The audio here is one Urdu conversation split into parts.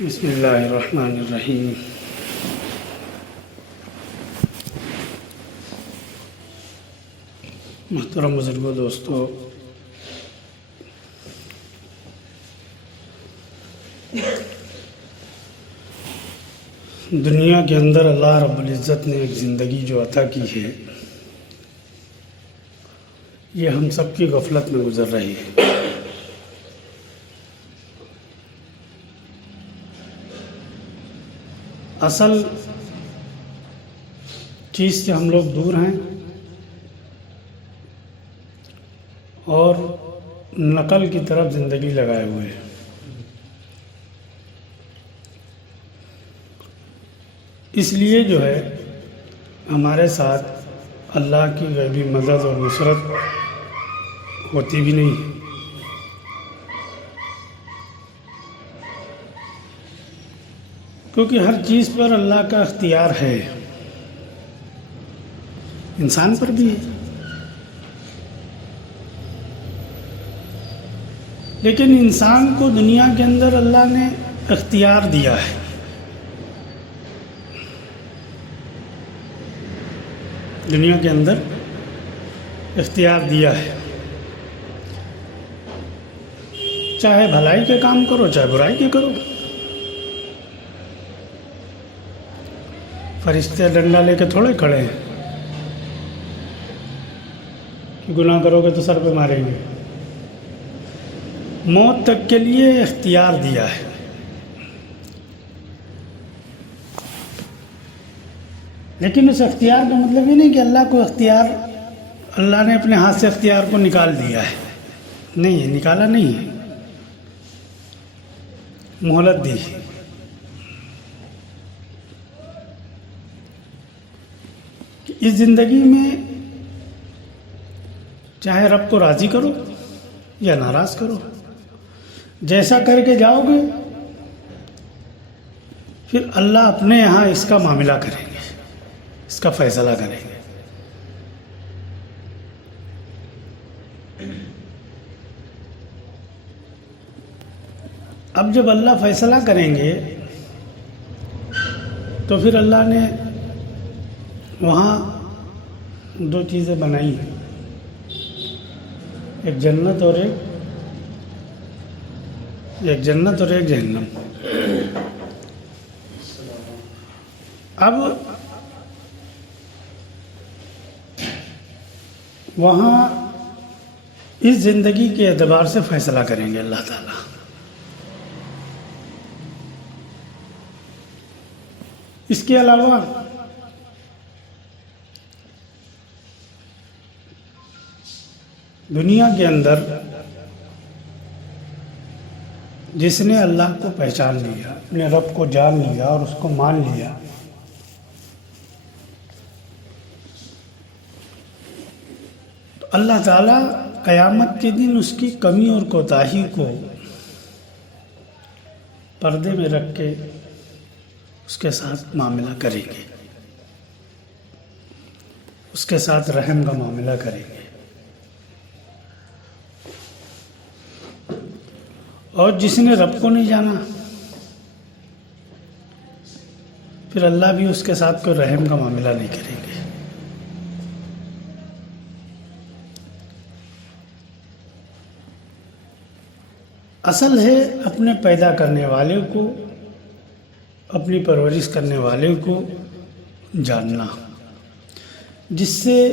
بسم اللہ الرحمن الرحیم۔ محترم بزرگوں، دوستو، دنیا کے اندر اللہ رب العزت نے ایک زندگی جو عطا کی ہے، یہ ہم سب کی غفلت میں گزر رہی ہے۔ اصل چیز سے ہم لوگ دور ہیں اور نقل کی طرف زندگی لگائے ہوئے ہیں۔ اس لیے جو ہے ہمارے ساتھ اللہ کی غیبی مدد اور نصرت ہوتی بھی نہیں ہے۔ کیونکہ ہر چیز پر اللہ کا اختیار ہے، انسان پر بھی ہے، لیکن انسان کو دنیا کے اندر اللہ نے اختیار دیا ہے۔ دنیا کے اندر اختیار دیا ہے، چاہے بھلائی کے کام کرو چاہے برائی کے کرو۔ فرشتے ڈنڈا لے کے تھوڑے کھڑے ہیں کہ گناہ کرو گے تو سر پہ ماریں گے۔ موت تک کے لیے اختیار دیا ہے۔ لیکن اس اختیار کا مطلب یہ نہیں کہ اللہ نے اپنے ہاتھ سے اختیار کو نکال دیا ہے، نہیں ہے، نکالا نہیں ہے، مہلت دی ہے۔ اس زندگی میں چاہے رب کو راضی کرو یا ناراض کرو، جیسا کر کے جاؤ گے پھر اللہ اپنے یہاں اس کا معاملہ کریں گے، اس کا فیصلہ کریں گے۔ اب جب اللہ فیصلہ کریں گے تو پھر اللہ نے وہاں دو چیزیں بنائی ہیں، ایک جنت اور ایک جہنم۔ اب وہاں اس زندگی کے اعتبار سے فیصلہ کریں گے اللہ تعالیٰ۔ اس کے علاوہ دنیا کے اندر جس نے اللہ کو پہچان لیا، اپنے رب کو جان لیا اور اس کو مان لیا، تو اللہ تعالیٰ قیامت کے دن اس کی کمی اور کوتاہی کو پردے میں رکھ کے اس کے ساتھ معاملہ کریں گے، اس کے ساتھ رحم کا معاملہ کریں گے۔ اور جس نے رب کو نہیں جانا پھر اللہ بھی اس کے ساتھ کوئی رحم کا معاملہ نہیں کریں گے۔ اصل ہے اپنے پیدا کرنے والے کو، اپنی پرورش کرنے والے کو جاننا، جس سے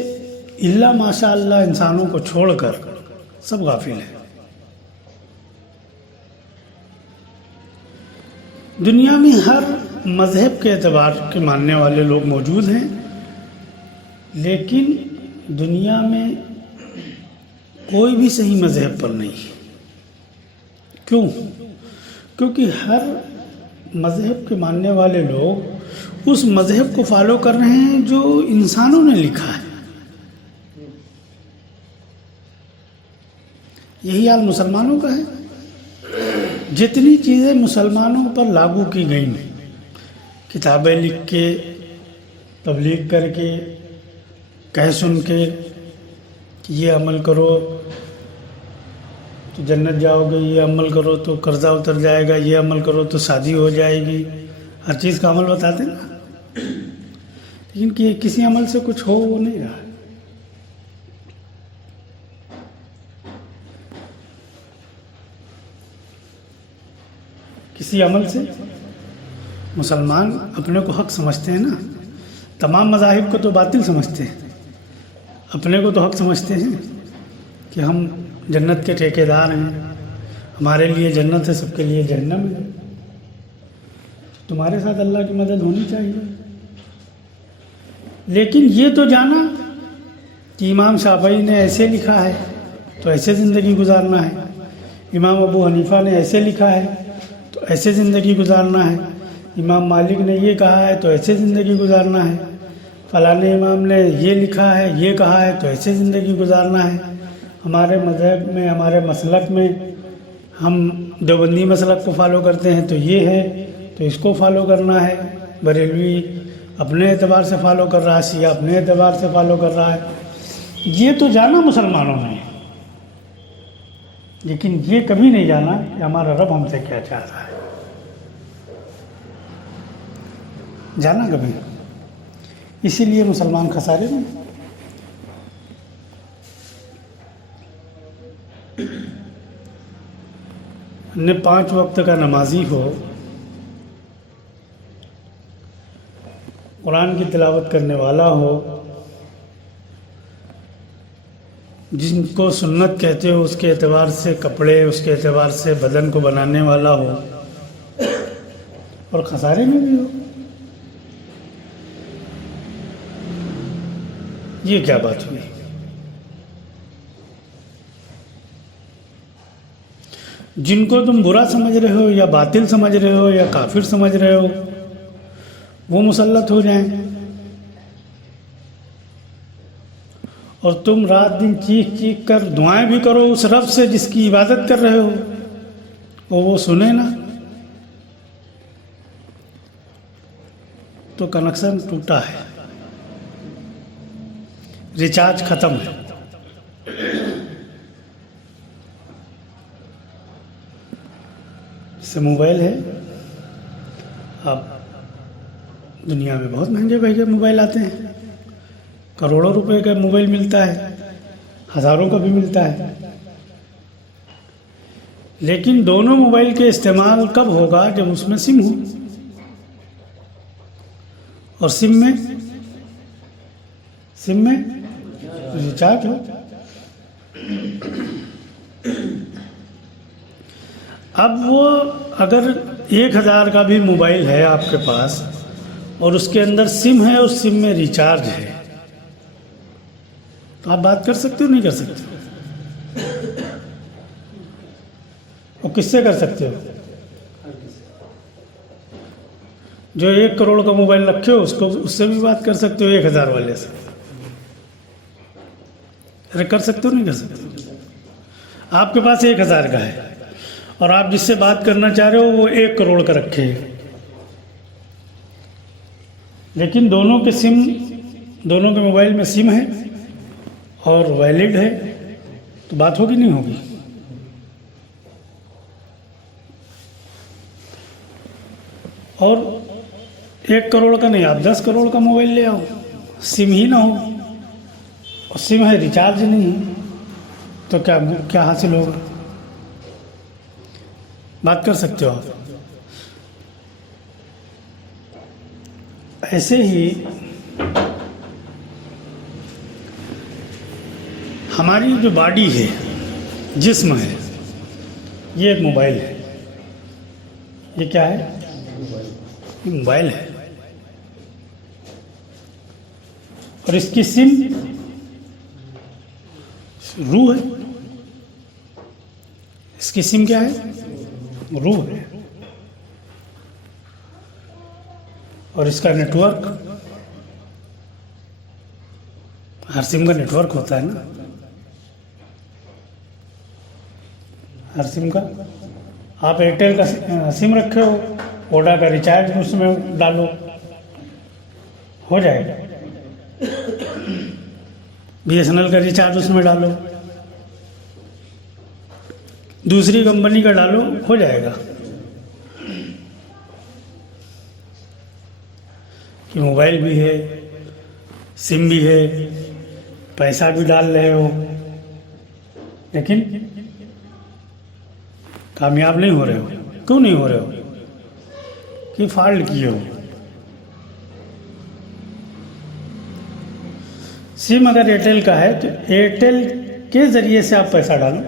الا ماشاء اللہ انسانوں کو چھوڑ کر سب غافل ہیں۔ دنیا میں ہر مذہب کے اعتبار کے ماننے والے لوگ موجود ہیں، لیکن دنیا میں کوئی بھی صحیح مذہب پر نہیں۔ کیوں؟ کیونکہ ہر مذہب کے ماننے والے لوگ اس مذہب کو فالو کر رہے ہیں جو انسانوں نے لکھا ہے۔ یہی حال مسلمانوں کا ہے۔ جتنی چیزیں مسلمانوں پر لاگو کی گئیں، کتابیں لکھ کے، تبلیغ کر کے، کہہ سن کے کہ یہ عمل کرو، تو جنت جاؤ گے، یہ عمل کرو تو قرضہ اتر جائے گا، یہ عمل کرو تو شادی ہو جائے گی، ہر چیز کا عمل بتاتے ہیں نا، لیکن کہ کسی عمل سے کچھ ہو وہ نہیں رہا۔ کسی عمل سے مسلمان اپنے کو حق سمجھتے ہیں نا، تمام مذاہب کو تو باطل سمجھتے ہیں، اپنے کو تو حق سمجھتے ہیں کہ ہم جنت کے ٹھیکیدار ہیں، ہمارے لیے جنت ہے، سب کے لیے جہنم ہے۔ تمہارے ساتھ اللہ کی مدد ہونی چاہیے، لیکن یہ تو جانا کہ امام شافعی نے ایسے لکھا ہے تو ایسے زندگی گزارنا ہے، امام ابو حنیفہ نے ایسے لکھا ہے تو ایسے زندگی گزارنا ہے، امام مالک نے یہ کہا ہے تو ایسے زندگی گزارنا ہے، فلاں امام نے یہ لکھا ہے یہ کہا ہے تو ایسے زندگی گزارنا ہے۔ ہمارے مذہب میں، ہمارے مسلک میں ہم دیوبندی مسلک کو فالو کرتے ہیں تو یہ ہے تو اس کو فالو کرنا ہے، بریلوی اپنے اعتبار سے فالو کر رہا ہے، شیعہ اپنے اعتبار سے فالو کر رہا ہے۔ یہ تو جانا مسلمانوں نے، لیکن یہ کبھی نہیں جانا کہ ہمارا رب ہم سے کیا چاہ رہا ہے، جانا کبھی۔ اسی لیے مسلمان خسارے میں۔ نے 5 وقت کا نمازی ہو، قرآن کی تلاوت کرنے والا ہو، جن کو سنت کہتے ہو اس کے اعتبار سے کپڑے، اس کے اعتبار سے بدن کو بنانے والا ہو، اور خسارے میں بھی ہو، یہ کیا بات ہوئی؟ جن کو تم برا سمجھ رہے ہو یا باطل سمجھ رہے ہو یا کافر سمجھ رہے ہو، وہ مسلط ہو جائیں، اور تم رات دن چیخ چیخ کر دعائیں بھی کرو اس رب سے جس کی عبادت کر رہے ہو، وہ سنے نا، تو کنیکشن ٹوٹا ہے، ریچارج ختم ہے۔ جیسے موبائل ہے، اب دنیا میں بہت مہنگے مہنگے موبائل آتے ہیں، کروڑوں روپے کا موبائل ملتا ہے، ہزاروں کا بھی ملتا ہے، لیکن دونوں موبائل کے استعمال کب ہوگا؟ جب اس میں سم ہو، اور سم میں ریچارج ہو۔ اب وہ اگر 1000 کا بھی موبائل ہے آپ کے پاس اور اس کے اندر سم ہے، اس سم میں ریچارج ہے، تو آپ بات کر سکتے ہو نہیں کر سکتے؟ اور کس سے کر سکتے ہو؟ جو 1 کروڑ کا موبائل رکھے ہو اس سے بھی بات کر سکتے ہو، 1000 والے سے۔ ارے کر سکتے ہو نہیں کر سکتے؟ آپ کے پاس 1000 کا ہے اور آپ جس سے بات کرنا چاہ رہے ہو وہ 1 کروڑ کا رکھے ہے، لیکن دونوں کے موبائل میں سم ہے اور ویلڈ ہے، تو بات ہوگی نہیں ہوگی؟ اور 1 کروڑ کا نہیں، آپ 10 کروڑ کا موبائل لے آؤ، سم ہی نہ ہو، اور سم ہے ریچارج نہیں ہے، تو کیا حاصل ہوگا؟ بات کر سکتے ہو آپ؟ ایسے ہی ہماری جو باڈی ہے، جسم ہے، یہ ایک موبائل ہے۔ یہ کیا ہے؟ یہ موبائل ہے، اور اس کی سم روح ہے۔ اس کی سم کیا ہے؟ روح ہے، اور اس کا نیٹ ورک، ہر سم کا نیٹ ورک ہوتا ہے نا، ہر سم کا۔ آپ ایئرٹیل کا سم رکھے ہو، ووڈا کا ریچارج اس میں ڈالو، ہو جائے گا۔ BSNL کا ریچارج اس میں ڈالو، دوسری کمپنی کا ڈالو ہو جائے گا کہ موبائل بھی ہے، سم بھی ہے، پیسہ بھی ڈال رہے ہو، لیکن کامیاب نہیں ہو رہے ہو۔ کیوں نہیں ہو رہے ہو؟ کہ فالٹ کیے ہو۔ سم اگر ایئرٹیل کا ہے تو ایئرٹیل کے ذریعے سے آپ پیسہ ڈالو،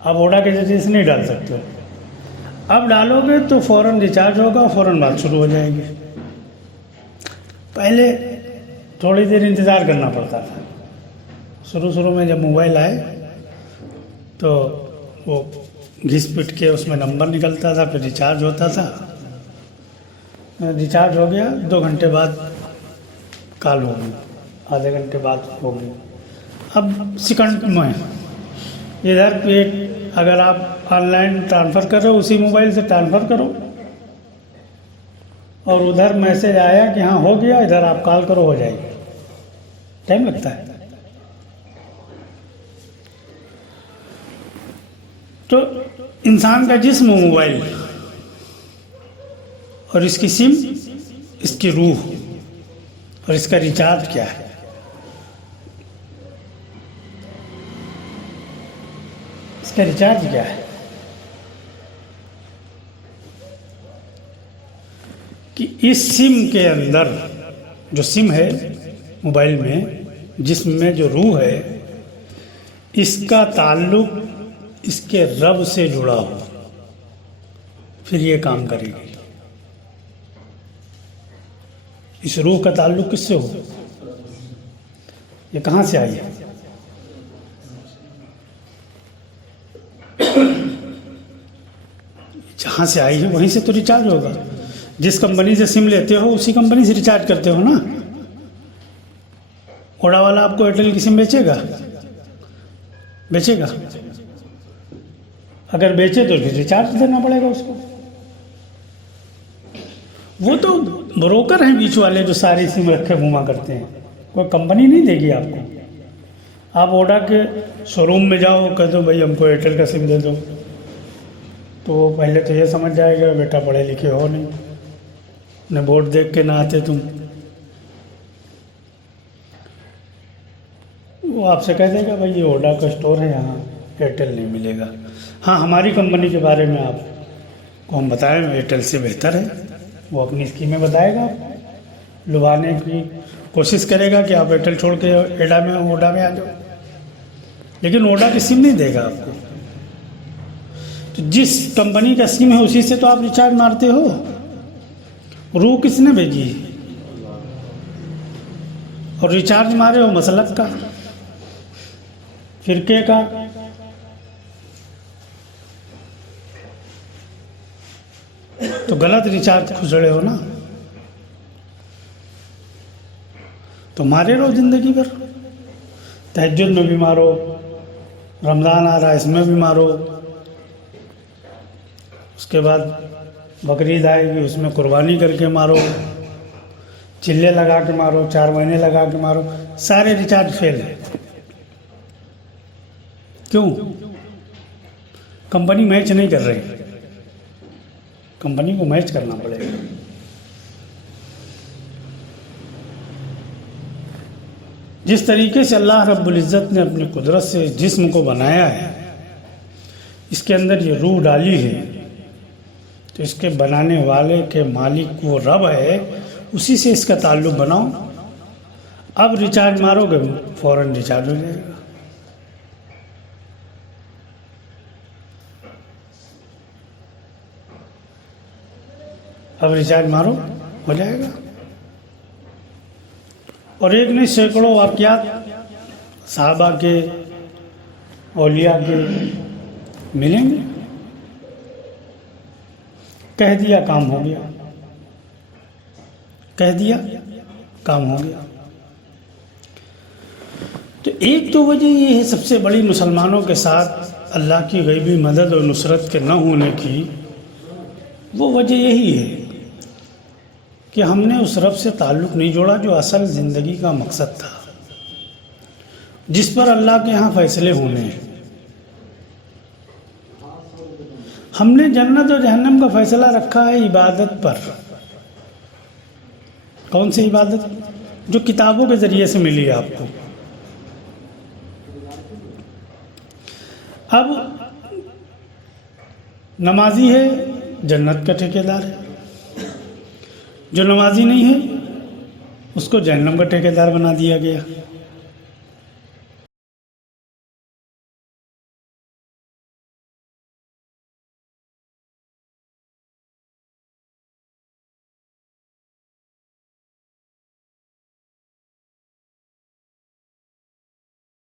آپ ووڈا کے ذریعے سے نہیں ڈال سکتے ہو۔ اب ڈالو گے تو فوراً ریچارج ہوگا، فوراً بات شروع ہو جائے گی۔ پہلے تھوڑی دیر انتظار کرنا پڑتا تھا۔ شروع میں جب موبائل آئے تو وہ گھس پٹ کے اس میں نمبر نکلتا تھا، پھر ریچارج ہوتا تھا۔ ریچارج ہو گیا، 2 گھنٹے بعد کال ہوگی، آدھے گھنٹے بعد ہوگی۔ اب سیکنڈ میں ادھر پہ اگر آپ آن لائن ٹرانسفر کر رہے ہو، اسی موبائل سے ٹرانسفر کرو، اور ادھر میسج آیا کہ ہاں ہو گیا، ادھر آپ کال کرو، ہو جائے گی۔ ٹائم لگتا ہے۔ تو انسان کا جسم موبائل، اور اس کی سم، اس کی روح، اور اس کا ریچارج کیا ہے؟ اس کا ریچارج کیا ہے؟ کہ اس سم کے اندر جو سم ہے موبائل میں، جسم میں جو روح ہے، اس کا تعلق اس کے رب سے جڑا ہو، پھر یہ کام کرے گی۔ اس روح کا تعلق کس سے ہو؟ یہ کہاں سے آئی ہے؟ جہاں سے آئی ہے وہیں سے تو ریچارج ہوگا۔ جس کمپنی سے سم لیتے ہو اسی کمپنی سے ریچارج کرتے ہو نا۔ اوڈا والا آپ کو ایئرٹیل کی سم بیچے گا؟ بیچے گا؟ اگر بیچے تو پھر ریچارج دینا پڑے گا اس کو۔ وہ تو بروکر ہیں بیچ والے جو ساری سم رکھے گھوما کرتے ہیں، کوئی کمپنی نہیں دے گی آپ کو۔ آپ اوڈا کے شو روم میں جاؤ، کہہ دو بھائی ہم کو ایئرٹیل کا سم دے دو، تو وہ پہلے تو یہ سمجھ جائے گا بیٹا پڑھے لکھے ہو نہیں، نہ بورڈ دیکھ کے نہ آتے تم۔ وہ آپ سے کہہ دے گا بھائی یہ اوڈا کا اسٹور ہے، یہاں ایئرٹیل نہیں ملے گا۔ ہاں ہماری کمپنی کے بارے میں آپ کو ہم بتائیں ایئرٹیل سے بہتر ہے، وہ اپنی اسکیمیں بتائے گا، لبھانے کی کوشش کرے گا کہ آپ ایئرٹیل چھوڑ کے اوڈا میں آ جاؤ، لیکن اوڈا کی سم نہیں دے گا آپ کو۔ تو جس کمپنی کا سم ہے اسی سے تو آپ ریچارج مارتے ہو۔ روح کس نے بھیجی؟ اور ریچارج مارے ہو مسلک کا، فرقے کا۔ تو غلط ریچارج کھسڑے ہو نا۔ تو مارے رہو زندگی بھر، تہجد میں بھی مارو، رمضان آ رہا ہے اس میں بھی مارو، اس کے بعد بقرعید آئے گی اس میں قربانی کر کے مارو، چلے لگا کے مارو، 4 مہینے لگا کے مارو، سارے ریچارج فیل ہے۔ کیوں؟ کمپنی میچ نہیں کر رہی، کمپنی کو میچ کرنا پڑے گا۔ جس طریقے سے اللہ رب العزت نے اپنی قدرت سے جسم کو بنایا ہے، اس کے اندر یہ روح ڈالی ہے، تو اس کے بنانے والے کے مالک وہ رب ہے، اسی سے اس کا تعلق بناؤ۔ اب ریچارج مارو گے فوراً ریچارج ہو جائے گا۔ اب ریچارج مارو ہو جائے گا۔ اور ایک نہیں سینکڑوں واقعات صحابہ کے، اولیاء کے ملیں گے۔ کہہ دیا کام ہو گیا، کہہ دیا کام ہو گیا۔ تو ایک تو وجہ یہ ہے سب سے بڑی مسلمانوں کے ساتھ اللہ کی غیبی مدد اور نصرت کے نہ ہونے کی، وہ وجہ یہی ہے کہ ہم نے اس رب سے تعلق نہیں جوڑا جو اصل زندگی کا مقصد تھا، جس پر اللہ کے ہاں فیصلے ہونے ہیں۔ ہم نے جنت اور جہنم کا فیصلہ رکھا ہے عبادت پر. کون سی عبادت؟ جو کتابوں کے ذریعے سے ملی ہے آپ کو. اب نمازی ہے جنت کا ٹھیکیدار ہے، جو نمازی نہیں ہے اس کو جہنم کا ٹھیکیدار بنا دیا گیا.